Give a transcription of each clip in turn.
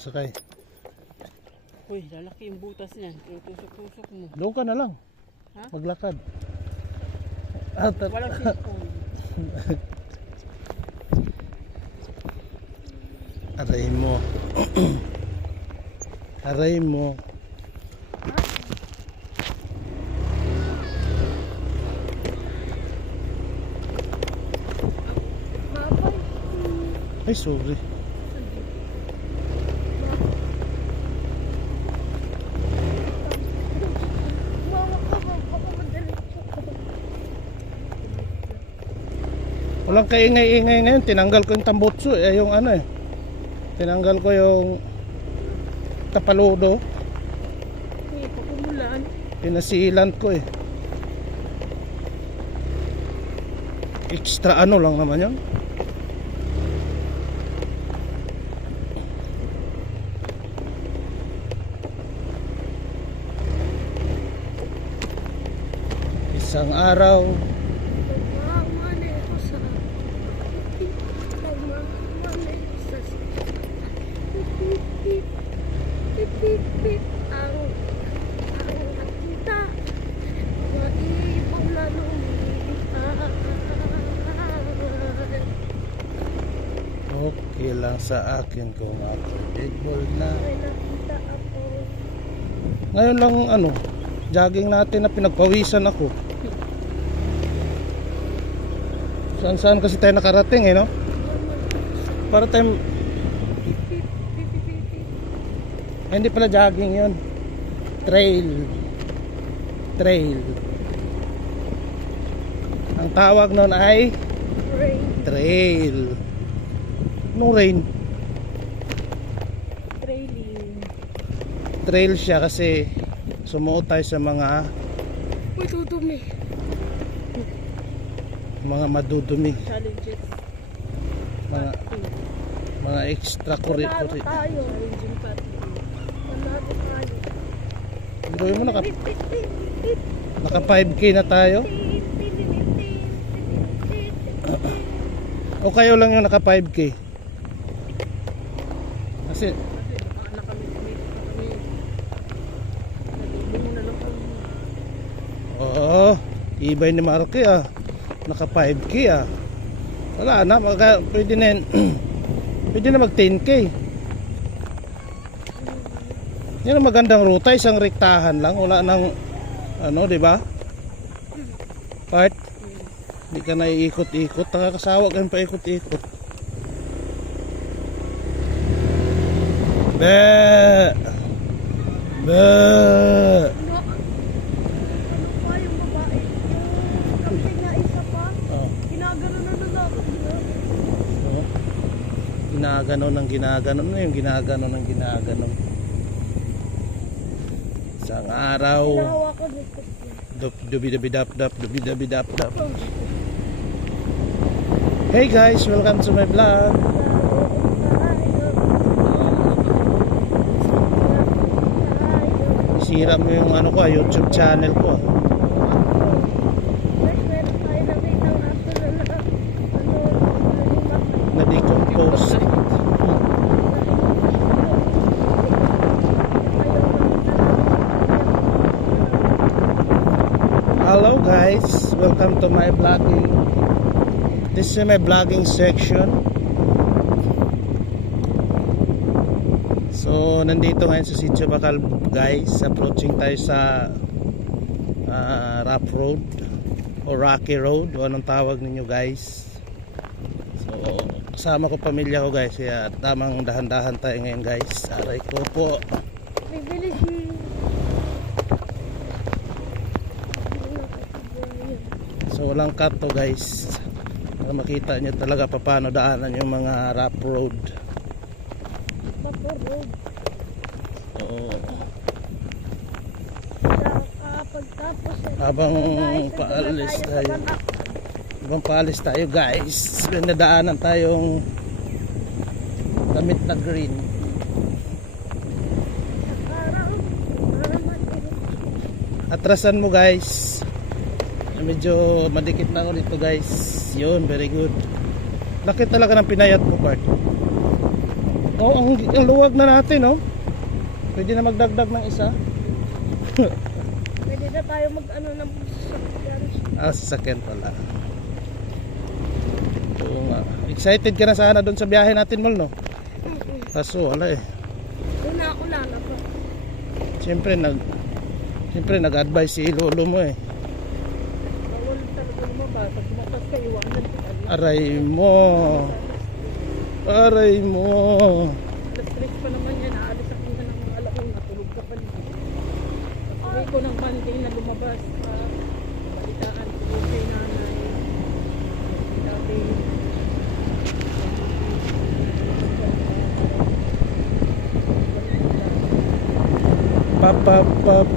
Sakay. Uy, lalaki yung butas niyan. Tutusok-tusok mo. Doon ka na lang. Ha? Maglakad. Walang cellphone. Aray mo. Aray mo. Ay, sorry. Walang kaingay-ingay ngayon. Tinanggal ko yung tambutso. Yung ano eh. Tinanggal ko yung tapaludo. Uy, pagkumulan. Pinasilan ko eh. Extra ano lang naman yun. Isang araw okay lang sa akin kung ako big ball na. Ngayon lang ano, jogging natin na pinagpawisan ako. Saan kasi tayo nakarating eh, no? Para tayo hindi pala jogging yun. Trail. Ang tawag nun ay trail. Anong rain? Trail siya kasi sumuot tayo sa mga madudumi. Challenges. Mga extracurricular. Challenging pati. Gawin mo naka 5K na tayo. O kayo lang yung naka 5K. Kasi Anak kami. Nalibing na lang kami. oo, ibay ni Marky ah. Naka 5K ah. Wala na, pwede na pwede na mag 10K. Yan ang magandang ruta, isang rektahan lang, wala nang ano, di ba? Part. Hindi ka na iikot-ikot, nakakasawa ka pa ikot-ikot. Be. Ginaganon na yung ginaganon. Isang araw. Dubidabidap. Hey guys, welcome to my vlog. Isira mo yung ano ko, YouTube channel ko. Na-decompose. Hello guys, welcome to my vlogging. This is my vlogging section. So nandito ngayon sa Sitio Bakal guys. Approaching tayo sa rough road o rocky road o anong tawag ninyo guys. So kasama ko pamilya ko guys, kaya tamang dahan-dahan tayo ngayon guys. Aray ko po. So walang cut to guys, para makita nyo talaga paano daanan yung mga rough road. Oo. Habang paalis tayo guys, may nadaanan tayong damit na green. Atrasan mo guys, medyo madikit na ako dito guys. Yun, very good. Laki talaga ng pinayat mo part. Oh, ang luwag na natin, oh. Pwede na magdagdag ng isa. Pwede na tayo mag-ano ng sasakyan. Sasakyan pala. Oo nga. Excited ka na sana doon sa biyahe natin, Mal, no? Kaso, wala eh. Doon na ako lalabas. Siyempre nag-advise si lolo mo eh. Bawal talaga lumabas. Pag lumakas kayo, ang nandiyan. Aray mo. Aray mo. Alas 3 pa naman yan. Aalis ako na ng mga alauna. Tulog ka pa niya. Pag-uwi ko ng Monday na lumabas. Balitaan ko kay nanay. Dati. Pap.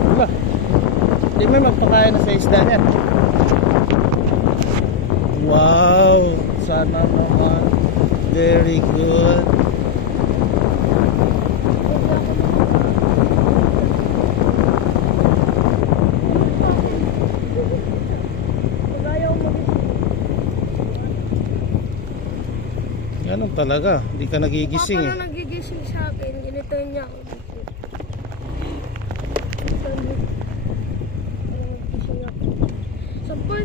Diba? Di may magpakain na sa isda niyan. Wow. Sana naman. Very good. Pag ayaw magising. Ganun talaga. Di ka nagigising Papa eh. na nagigising sa akin. Ganito niya ako dito. Magising ako.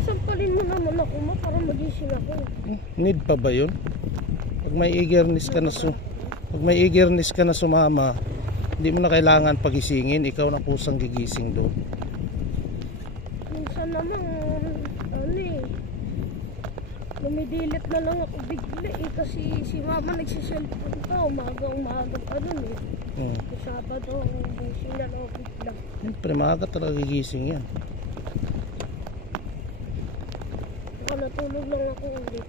Sampalin mo naman ako ma para magising ako. Need pa ba yun? Pag may eagerness ka na sumama, hindi mo na kailangan pagisingin. Ikaw na kusang gigising doon. Minsan naman, ano eh, lumidilit na lang ako bigla eh. Kasi si mama nagsiselfon pa, umaga pa nun eh. Sa Sabado, gising na lang ako bigla. Siyempre, maaga talaga gigising yan. Saka natulog lang ako ulit.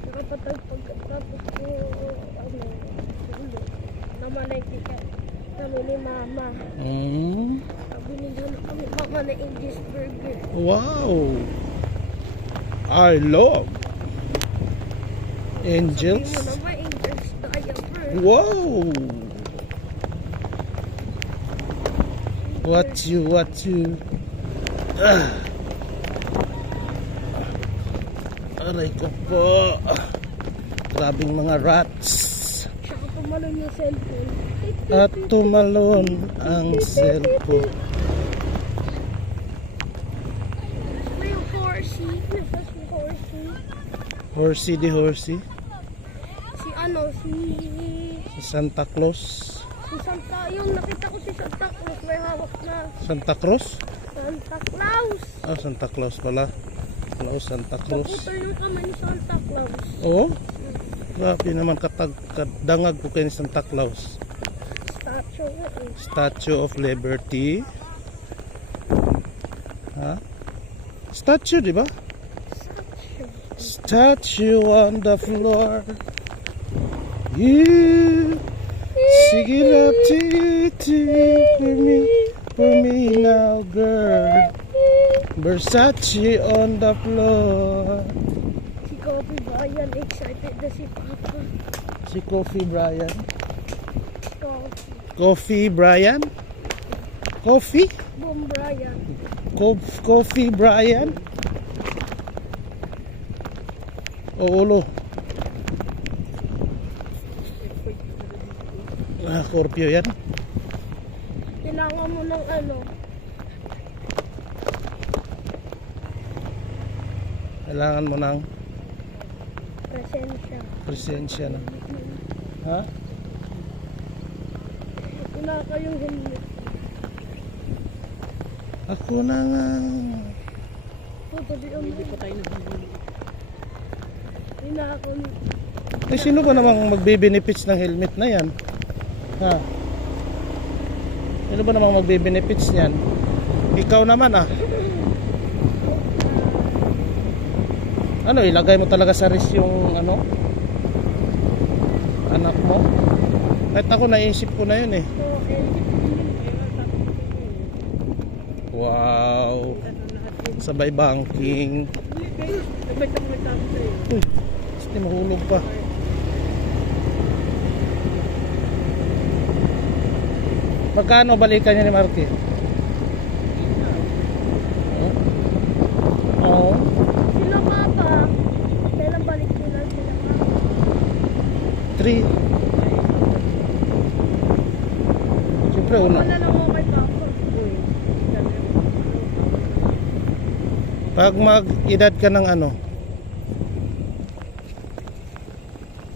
Nakapatag pagkatapos ko, tulog. Namalengke ka kami ni mama. Sabi niya na kami mama na English burger. Wow! I love Sabi angels. mo naman English diaper. Wow! What you aray ko po. Grabing mga rats. Saka tumalon yung cellphone. At tumalon ang cellphone. May horsey. Nasa si horsey. Horsey di horsey. Si Santa Claus. Si Santa, yung nakita ko si Santa Claus, may hawak na Santa Cruz? Santa Claus. Santa Claus pala. Hello, Santa Cruz. Naputol yung kamay ni Santa Claus. Oo? Grabe naman kadangag ko kay ni Santa Claus. Statue nga eh. Statue of Liberty. Ha? Statue, di ba? Statue on the floor. You sing it up to for me now, girl. Versace on the floor. Si Kobe Bryant, excited na si Papa. Si Kobe Bryant. Kobe. Coffee Bryant? Coffee? Boom Bryant. Coffee Bryant? O ulo. Scorpio yan. Kailangan mo ng ano, Kailangan mo ng presensya. presensya na. Ha? Wala kayong helmet. Ako na nga. Totally Hindi pa tayo nabibili. Hinakon. Eh, sino ba namang magbe-benefits ng helmet na yan? Ha? Sino ba namang magbe-benefits niyan? Ikaw naman ah. Ano, ilagay mo talaga sa risk yung ano? Anak mo? Kahit ako naisip ko na yun eh. So, Wow. Sabay banking. Sabay-sabay tayo. Uy, basta mahulog pa. Magkano balikan niya ni Marky? Oo. sila Papa, kailan balik nila sila Papa? 3. Siyempre, una. Wala lang ako kay Papa. Pag mag-edad ka ng ano?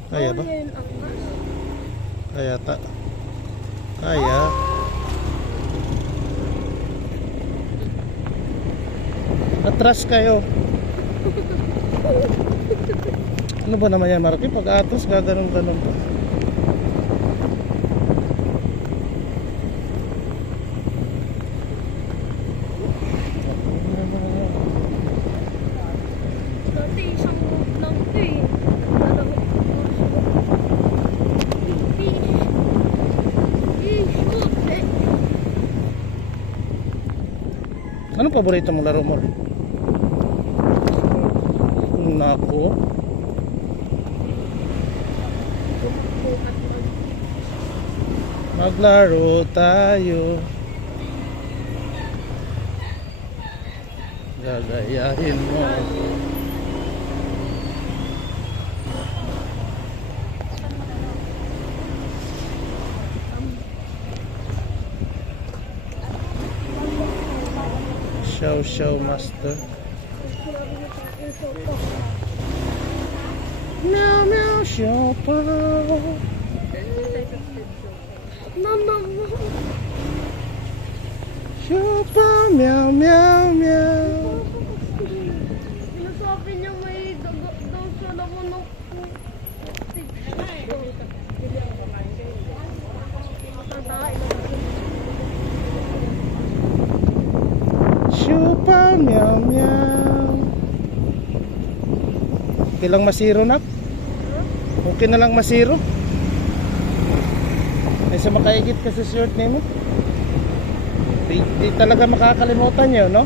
Kaya ba? Yun ang mas. Kaya ta. Kaya. Atras kayo. Ano ba naman yan, Marky? Pag atos, gaganon-ganon pa. Dati isang road lang ito eh. Dalawang kurso. Ano paborito mong laro mo? Nako. Maglaro tayo. Gagayahin mo. Show master. Meow meow show pa. Mama mo. Show pa meow meow meow. Sinasabi niya may daga daw sa laman ng Show pa meow meow. Okay lang masiro na. Okay na lang masiro. Ay sa makaigit ka sa short nimo. Di talaga makakalimutan nyo, no?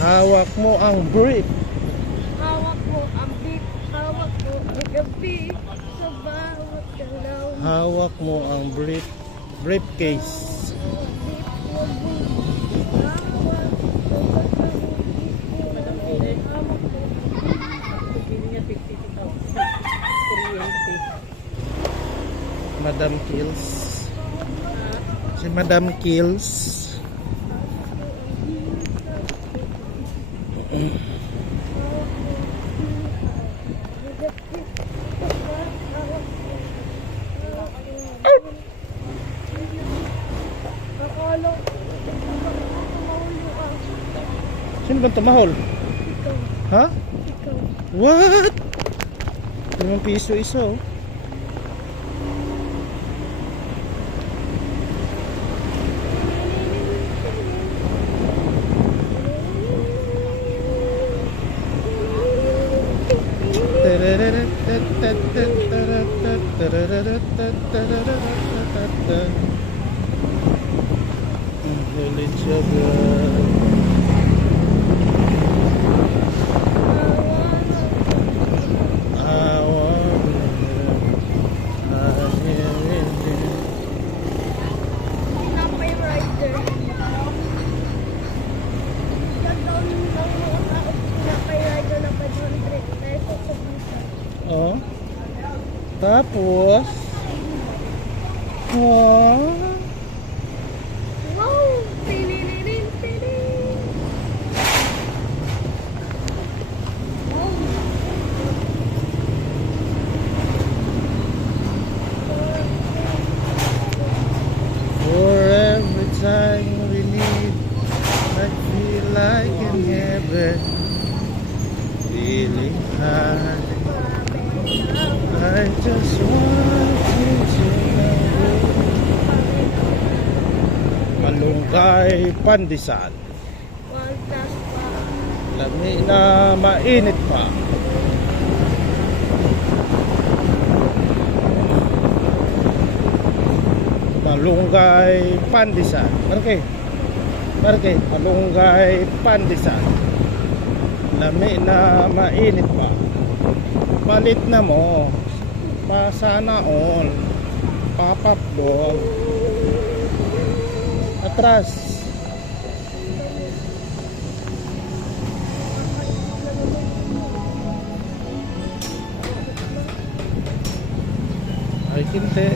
Hawak mo ang brief. hawak mo ang beat, hawak mo ang gabi sa bawat galaw. Hawak mo ang briefcase. Madam Kills. Si Madam Kills. Sino bang tumahol? Ha? What? 5 piso isa oh. Holy sugar. Oh. Tapos oh. Wow! Tininirin, tinin. Wow! For every time we need, I feel like in heaven, feeling high. I just want you to know. Malunggay pandesal. 1 plus 1. Lami na mainit pa. Malunggay pandesal. Marke. Malunggay pandesal. Lami na mainit pa. Palit na mo. Sana all. Pop-up dog. Atras. hindi.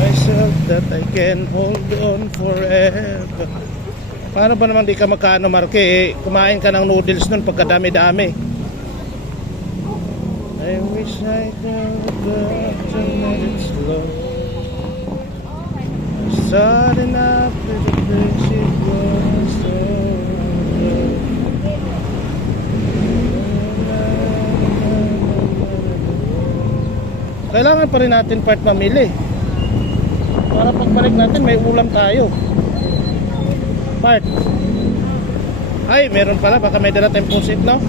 Myself that I can hold on forever. Paano ba naman di ka magkaano, Marky? Kumain ka ng noodles nun pagkadami-dami. I wish I could go to let it slow. Starting up with the place it was so good. Kailangan pa rin natin part mamili para pagbalik natin may ulam tayo. Part. Ay, meron pala, baka may dala tayong pusit, no?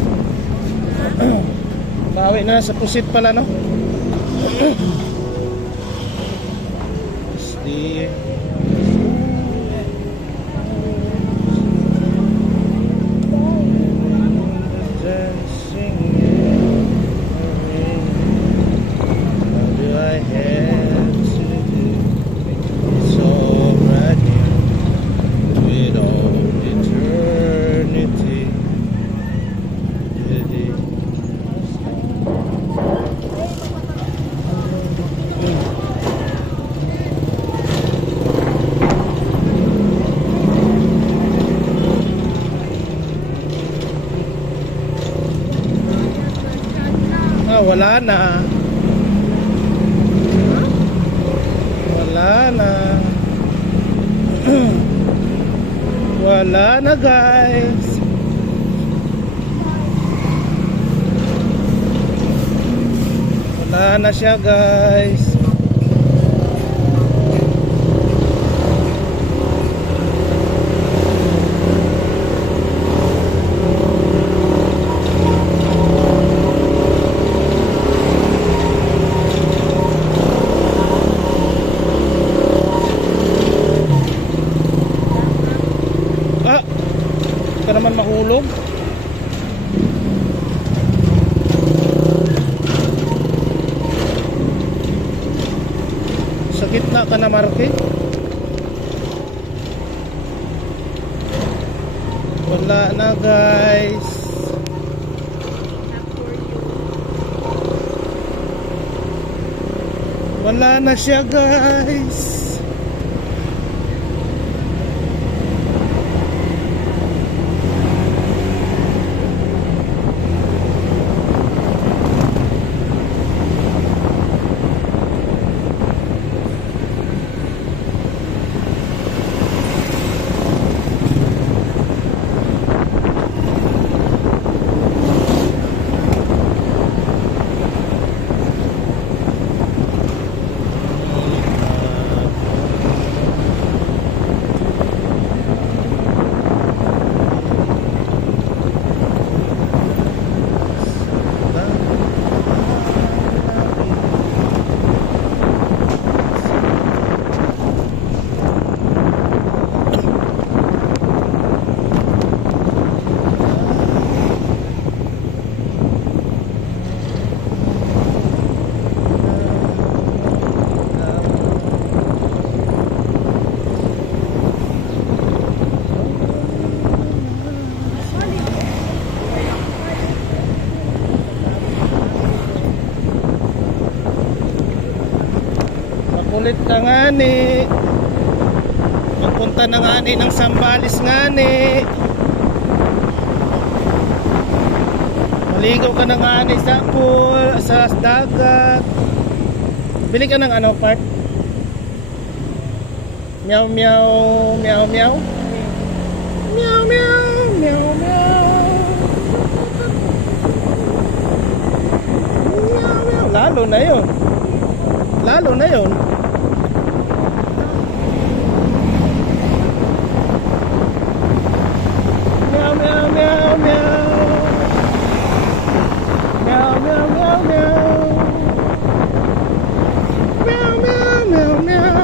Bawi na sa pusit pala, no? Stay. Dancing in the rain. How do I have to do so brand new with all eternity? Wala na. Wala na. Wala na, guys. Wala na siya, guys. Ka naman mahulog. Sa gitna ka na, Marky. Wala na, guys. Wala na siya, guys. Ulit ka nga ni. Magpunta na nga ni ng Sambales nga ni. Maligaw ka na nga ni sa pool, sa dagat. Bili ka ng ano, part? Meow meow, meow meow. Meow meow, meow meow. Meow meow. Lalo na yun. Lalo na yun. Meow meow meow meow. Meow meow meow meow. Meow meow meow meow.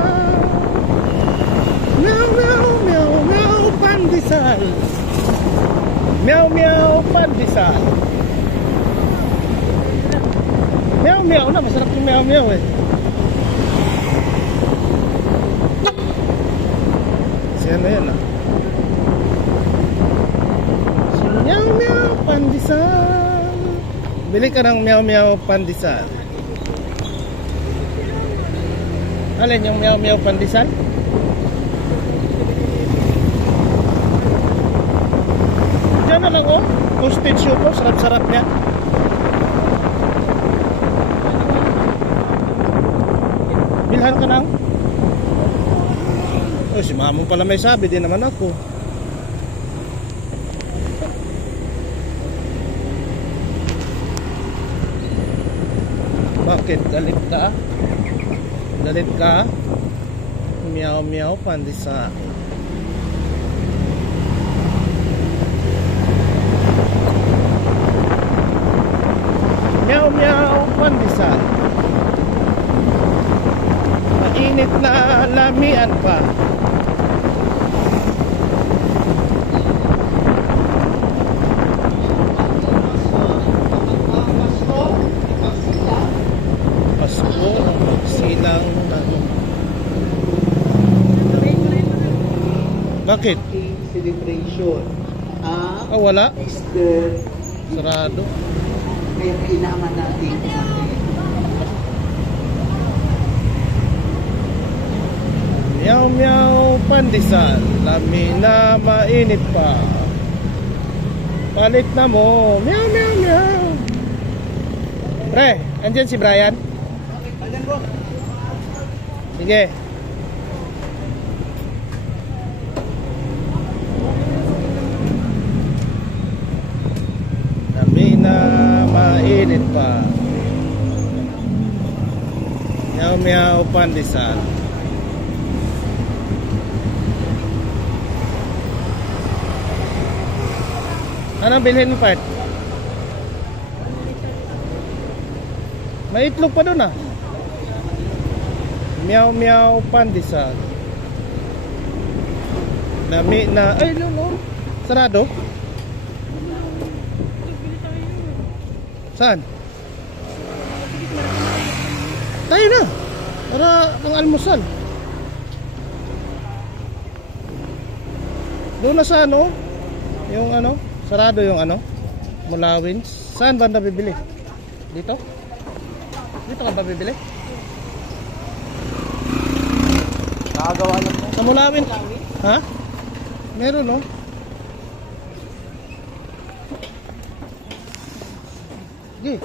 Meow meow meow meow pandesal. Meow meow pandesal. Meow meow na, masarap yung meow meow eh. Si ano yan ah. Si meow meow pandesal. Bili ka ng meow meow pandesal. Alin yung Meow Meow Pandesal? Diyan na lang oh. Toasted sugar, sarap-sarap niya. Bilhan ka nang? Oh, si mamo pala may sabi, din naman ako. Bakit? Galit ka? Galit ka? Meow Meow Pandesal. Meow Meow Pandesal. Mainit na lamian pa. Pasko, silang bakit? Celebration. Ah, wala? Easter. Sarado. Kaya kailangan natin umatin. Meow Meow Pandesal. Lami na mainit pa. Palit na mo. Meow Meow Meow. Pre, andyan si Brian? Sige. Lami na mainit pa. Meow Meow Pandesal. Anong bilhin mo, Pat? May itlog pa doon ah. Meow Meow Pandesal. Lami na. Ay, no. Sarado? Saan? Tayo na. Para pang almusal. Doon na sa ano? Yung ano? Sarado yung ano? Mulawin. Saan ba nabibili? Dito? Dito ka ba bibili? Nakagawa lang mo. Sa Mulawin. Ha? Meron no? Sige.